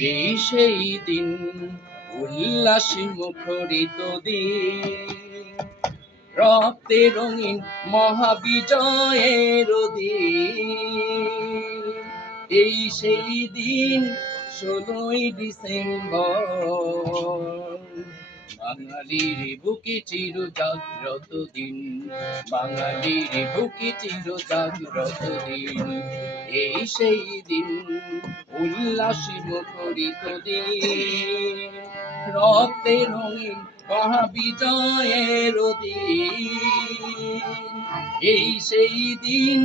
এই সেই দিন উল্লাসী মুখরিত দিন। রক্তে রঙিন মহাবিজয়ের এই সেই দিন ষোলোই ডিসেম্বর। বাঙালির বুকে চির জাগ্রত দিন, বাঙালির বুকে চির জাগ্রত দিন, এই সেই দিন উল্লাসী মুখরিত দিন। রক্তে রঙিন মহাবিজয়ের দিন, এই সেই দিন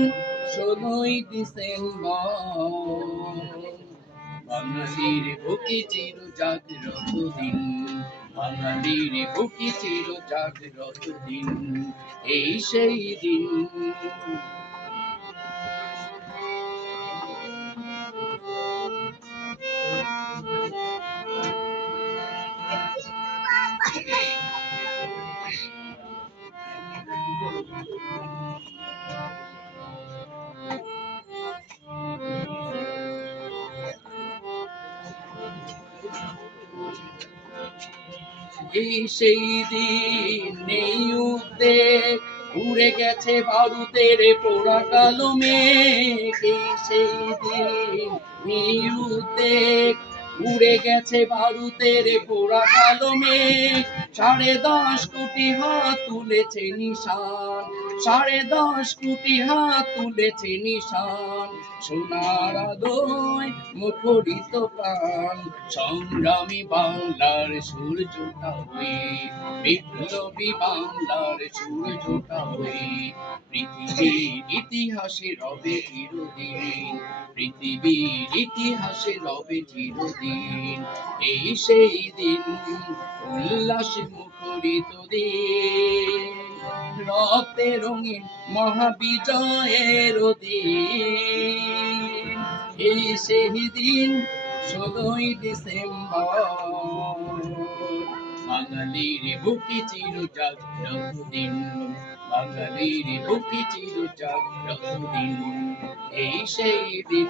ষোলোই ডিসেম্বর। বাঙালির বুকে চির জাগ্রত দিন বাঙালির বুকে চির জাগ্রত দিন এই সেই দিন। এই সেই দিন নেই উদ্বেগ। উড়ে গেছে ভারতের পোড়া কালো মেঘ। এই সেই দিন নেই উদ্বেগ। উড়ে গেছে ভারতের পোড়া কালো মেঘ। সাড়ে দশ কোটি হাত তুলেছে নিশান, সাড়ে দশ কোটি হাত তুলেছে নিশান। সোনার আলোয় মুখরিত প্রাণ, সংগ্রামী বাংলার সূর্যটা হয়ে বিপ্লবী বাংলার সূর্যটা হয়ে পৃথিবীর ইতিহাসে রবে চিরদিন, পৃথিবীর ইতিহাসে রবে চিরদিন। এই সেই দিন উল্লাস মুখরিত দিন রক্তে রঙিন মহাবিজয়ের দিন। এই সেই দিন ষোলোই ডিসেম্বর। বাঙালির বুকে চির জাগ্রত দিন বাঙালির বুকে চির দিন এই সেই দিন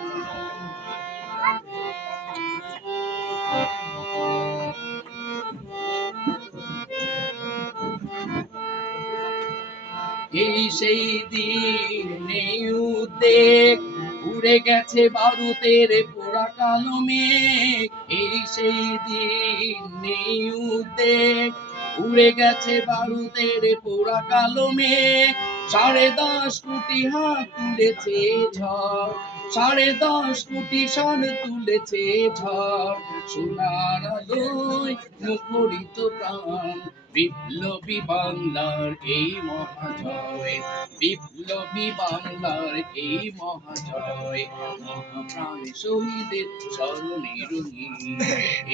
এই সেই দিন নেই উদ্বেগ। উড়ে গেছে ভারতের পোড়া কালো মেঘ। এই সেই দিন নেই উদ্বেগ। উড়ে গেছে ভারতের পোড়া কালো মেঘ। সাড়ে দশ কোটি হাত তুলেছে ঝড়। সাড়ে দশ কোটি সন তুলেছে ঝড়। সোনার আলোয় মুখরিত প্রাণ। বিপ্লবী বাংলার এই মহাজয়, বিপ্লবী বাংলার এই মহাজয়, মহাপ্রাণ শহীদের স্মরণে রঙিন।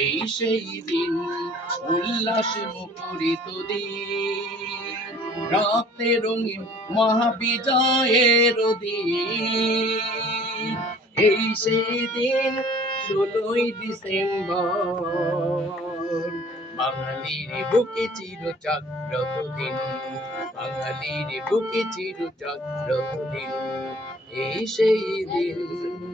এই সেই দিন উল্লাস মুখরিত দিন রক্তে রঙিন মহাবিজয়ের দিন। এই সেই দিন ষোলোই ডিসেম্বর। বাঙালির বুকে চির জাগ্রত দিন বাঙালির বুকে চির জাগ্রত দিন এই সেই দিন।